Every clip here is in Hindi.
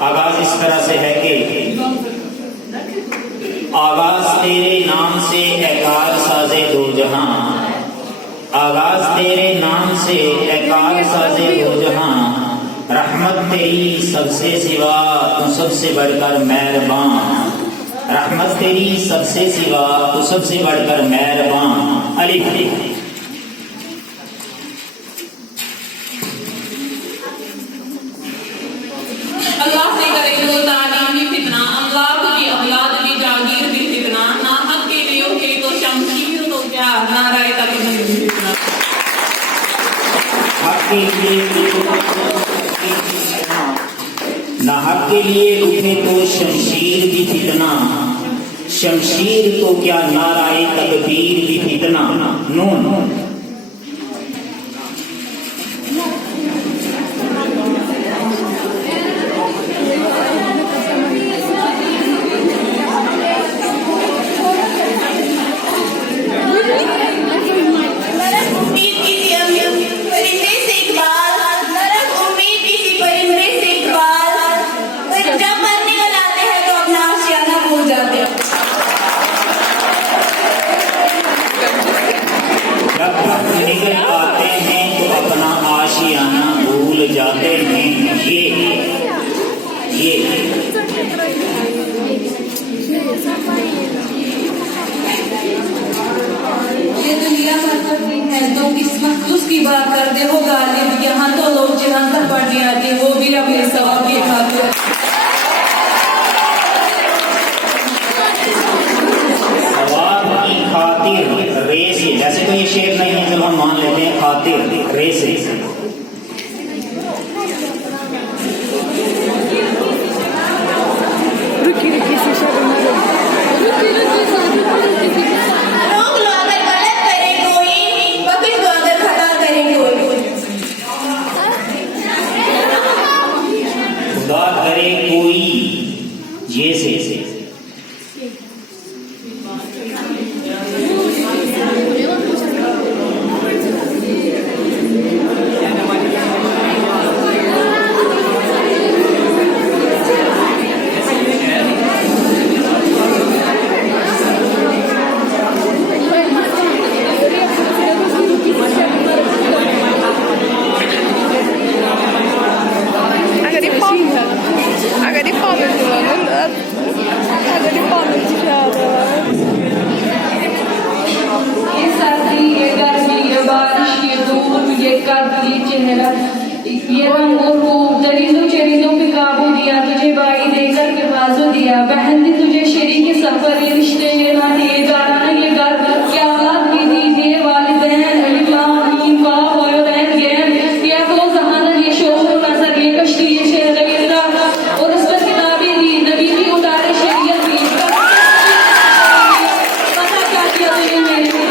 आगाज इस तरह से है कि आगाज तेरे नाम से एकार साजे दो जहां, आगाज तेरे नाम से एकार साजे दो जहां, रहमत तेरी सबसे सिवा तू सबसे बढ़कर मेहरबान, रहमत तेरी सबसे सिवा तू सबसे बढ़कर मेहरबान। अलिफ अल्लाह से करे तो तालीम भी फितना, अमलाक की औलाद की जागीर भी फितना, ना हक के लिए उठे तो शमशीर तो क्या नाराए तकदीर भी फितना। हक के लिए ना हक के लिए उठे तो शमशीर भी फितना, शमशीर तो क्या नाराए तकदीर भी फितना। नून निकल आते हैं तो अपना आशियाना भूल जाते हैं। ये दुनिया है तो किस्मत उसकी बात कर दे हो गालिब, यहाँ तो लोग जहाँ तक पढ़ने आते वो भी अपने सवाब के खाते। सवाब की खातिर रेस, वैसे तो ये शेर नहीं है, जब हम मान लेते हैं खातिर रेस। खुदा करे कोई ये से ये रंगों को दरिंदों चरिंदों पे काबू दिया, तुझे भाई देकर के बाजू दिया, बहन ने तुझे शरीक सफर, ये रिश्ते ये नाते ये जाना ये घर, क्या औलाद की दी ये वालिदैन, अलिफ लाम मीम काफ वायो रैन गैन, या तो जहानत ये शोर नजर ये कश्ती ये शेर लगेगा, और उस पर किताबें दी नबी की उतारे शरीयत दी। पता क्या किया तुझे मेरे लिए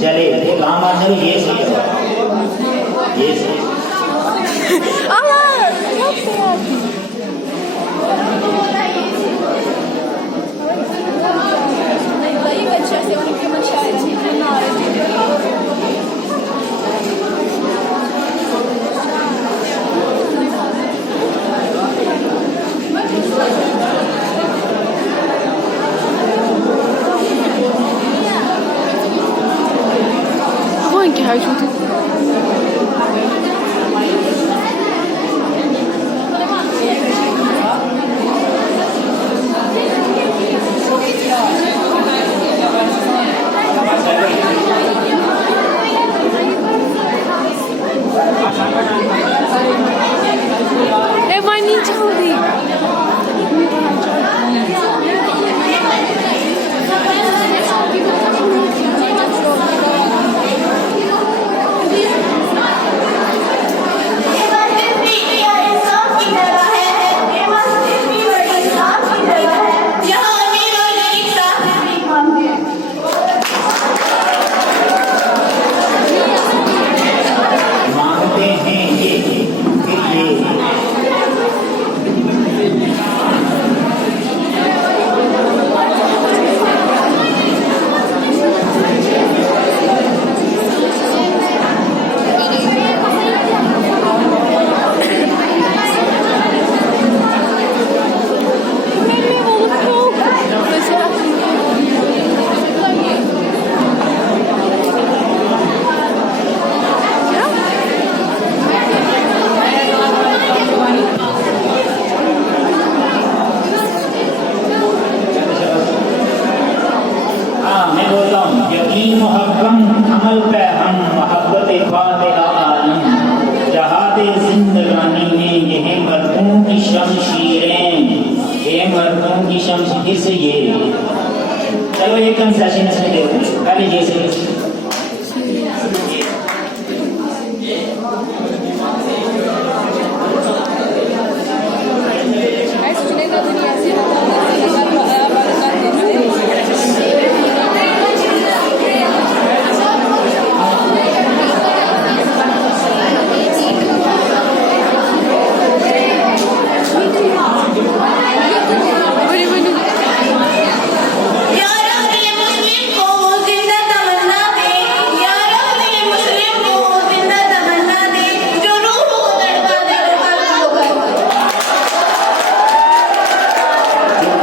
चले काम आ चलो ये सही ये सही Allah, çok beğendim. Dayı kaçar, sen onu kim açar? Hangi her çocuk? Emanın çaldı. मांगते हैं ये फिर ये Benim oğlum yok. Mesela. हाँ मैं बोलता हूँ यकीन मुहक्कम अमल पे हम मोहब्बत फातिहा आलम जहादे जिंदगानी में यह मर्दों की शमशीरें ये मर्दों की शमशीर से ये चलो एक कंसेशन इसमें देखो पहले ये से Her suçun adını yazıyor. Böyle böyle.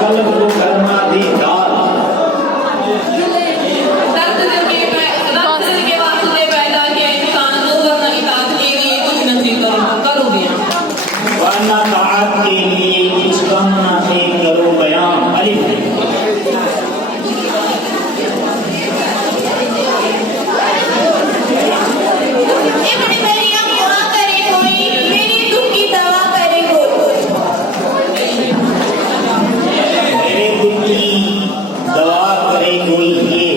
कल्ब को करना दे दाल वरना ताअत के लिए कुछ कम ना थे करो बयान अलिफ मेरे दुख की दवा करे कोई ये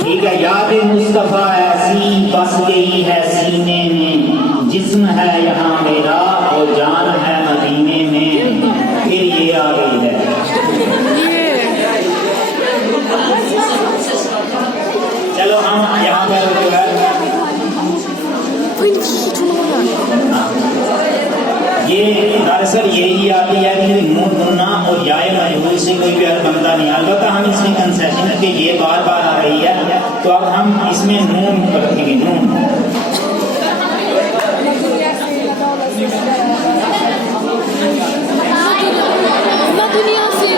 ठीक है याद मुस्तफा ऐसी बस गई है सीने में जिस्म है यहाँ मेरा और जान है मदीने में फिर ये आ गई है चलो हम यहाँ पर जो है ये दरअसल यही आती है कि नून नूना और याय मजबूर से कोई भी हल बनता नहीं अलबत्ता हम इसमें कंसेशन है कि ये बार बार आ रही है तो अब हम इसमें नून रखेंगे नून Na dünyası.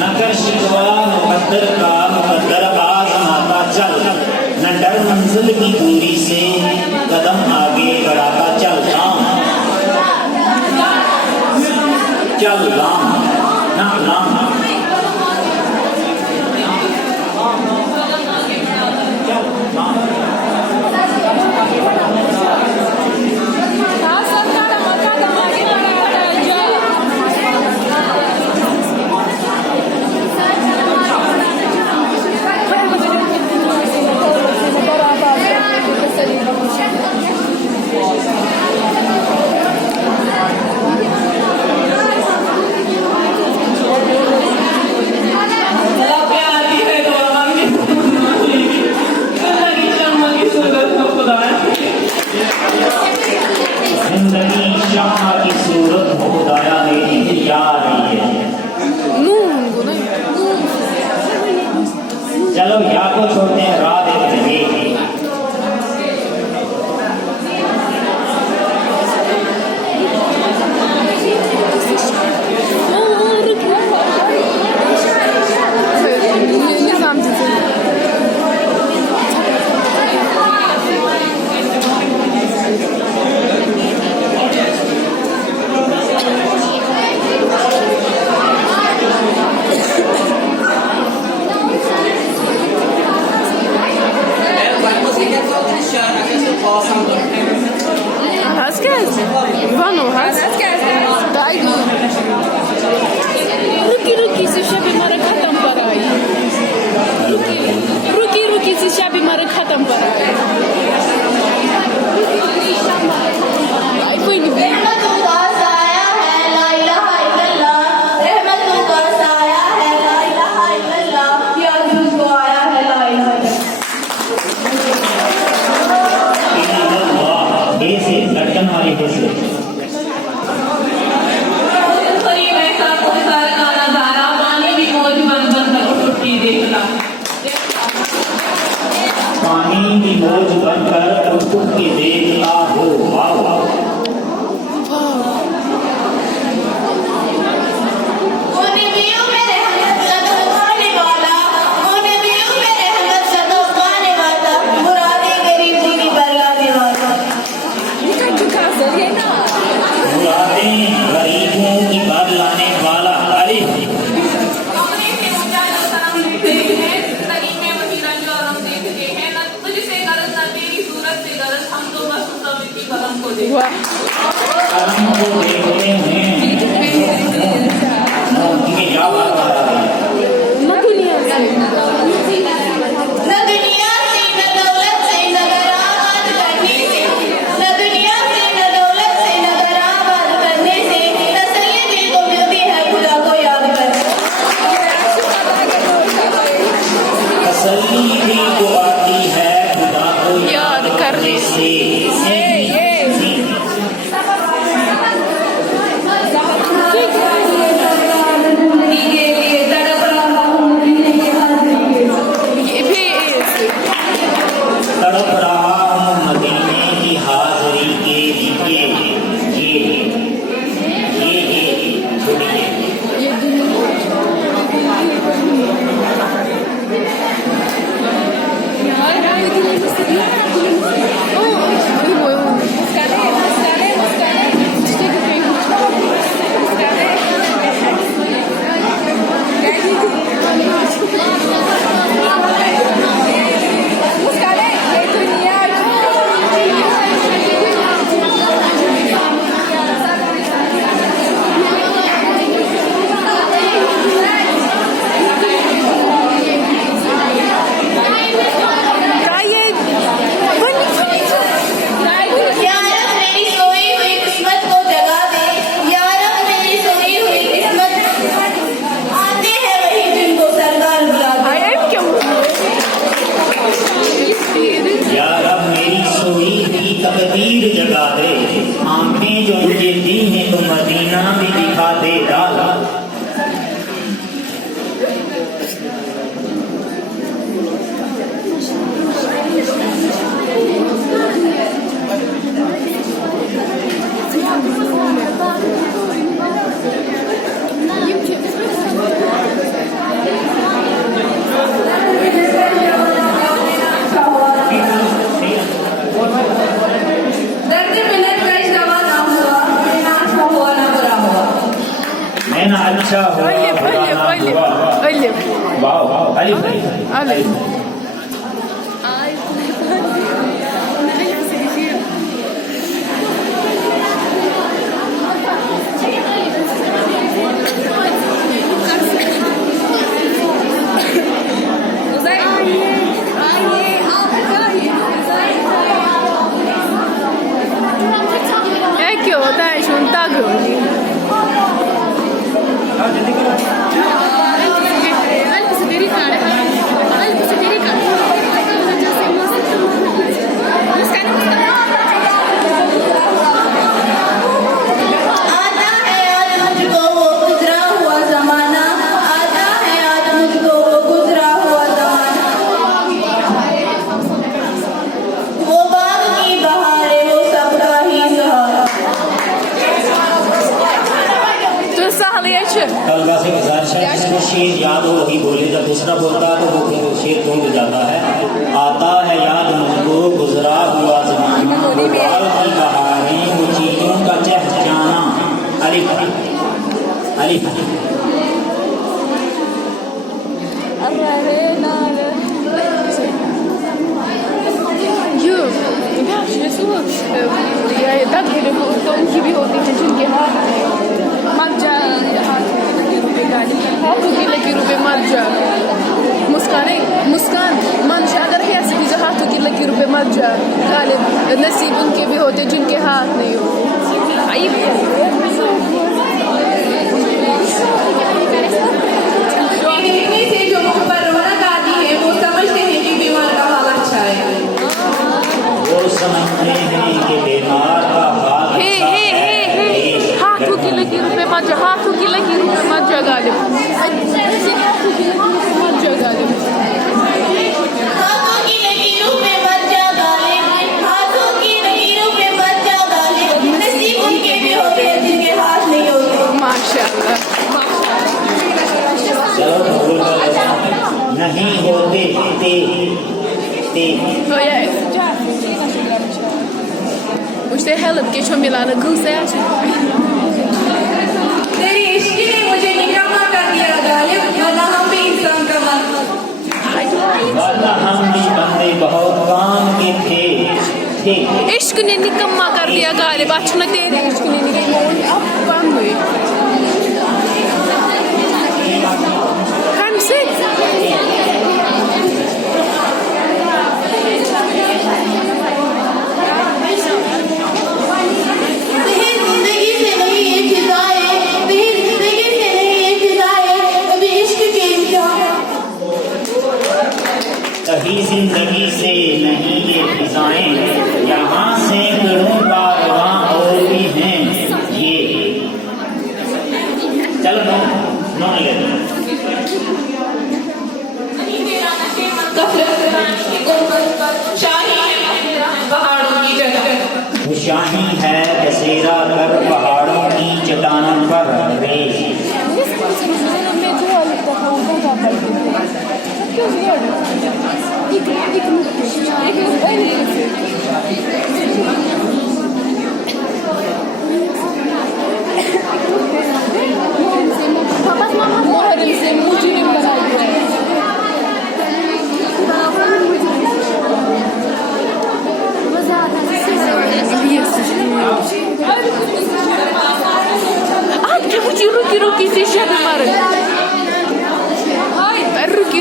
नकर शिकवा की दूरी से कदम आगे बढ़ाता चल राम, चल राम ना राम। जिंदगी शम्मा की सूरत हो खुदाया मेरी याद आई है। चलो या को छोड़ते हैं, राह देख रहे। रुकी से शबी मारे खत्म पर आई, रुकी से शबी मारे खत्म पर आई। कोई नहीं लड़कन वाली खुशी पानी की मौज बनकर उठ के देखता हो। वाह वाह गरीबों की बर लाने वाला। अरे करम को देखते हैं उनकी क्या बात आ रही है। तसल्ली दिल को आती है खुदा को याद करने से। तड़प रहा हूँ मदीने की हाजिरी के लिए। मेरी Alif. É que eu tá juntar grande. आता है आज मुझको वो गुजरा हुआ जमाना, आता है आज मुझको वो गुजरा हुआ जमाना। वो बाग की बहारें वो सबका ही सहारा। Tu sahliye çık. तलबा से गुजारिश है जिसको शेर याद हो वही बोले, जब दूसरा बोलता है तो वो शेर टूट जाता है। आता है याद मुझको गुजरा हुआ जमाना, वो बाग की बहारें वो चीजों का चहचहाना। अलिफ अलिफ Yok. Şurası bu. Ya da böyle bu ton gibi होती है जिनके हाथ मज्जा हाथों की लकीरों पे मज्जा मुस्कान मंशा अगर है ऐसे जो हाथों की लकीरों पे मज्जा गालिब नसीब उनके भी होते जिनके हाथ नहीं होते देखने से जो मुख पर रौनक आती है वो समझते हैं कि बीमार का हाल अच्छा है। वो समझते हैं कि बीमार का हाल हे अच्छा हे हे हे है। हाथों की लकीरों पे मज्जा हाथों की लकीरों पे मज्जा गालिब ऐसे हाथों की लकीरों पे मज्जा गालिब हाथों की लकीरों पे मत जा गालिब, हाथों की लकीरों पे मत जा गालिब, नसीब उनके भी होते हैं जिनके हाथ नहीं होते। माशाल्लाह चलो बोल नहीं होते ते ते Oh yeah. Uite help que eu me lá na gusa. तेरी इश्क ने मुझे निकम्मा कर दिया गालिब, वरना हम भी इंसान का मन। वरना हम भी बंदे बहुत काम के थे। इश्क ने निकम्मा कर दिया गालिब अच्छा तेरे इश्क ने निकम्मा अब बंद हुई हमसे तेरी जिंदगी से नहीं ये फिजाएं, तेरी जिंदगी से नहीं ये फिजाएं, अभी इश्क के इम्तिहान। कहीं जिंदगी से नहीं ये फिजाएं, यहाँ सैकड़ों कारवां और भी हैं ये। चलो नो वो शाही है बसेरा कर पहाड़ों की चट्टानों पर रेस। मोहरम से मुजरिम बना दिया आप रुकी रुकी से शब मार रुकी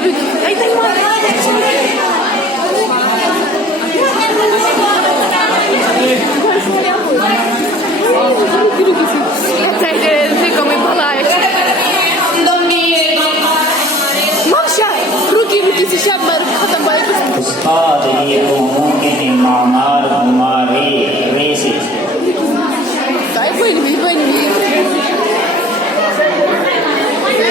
उस्ताद ये लोगों के मामा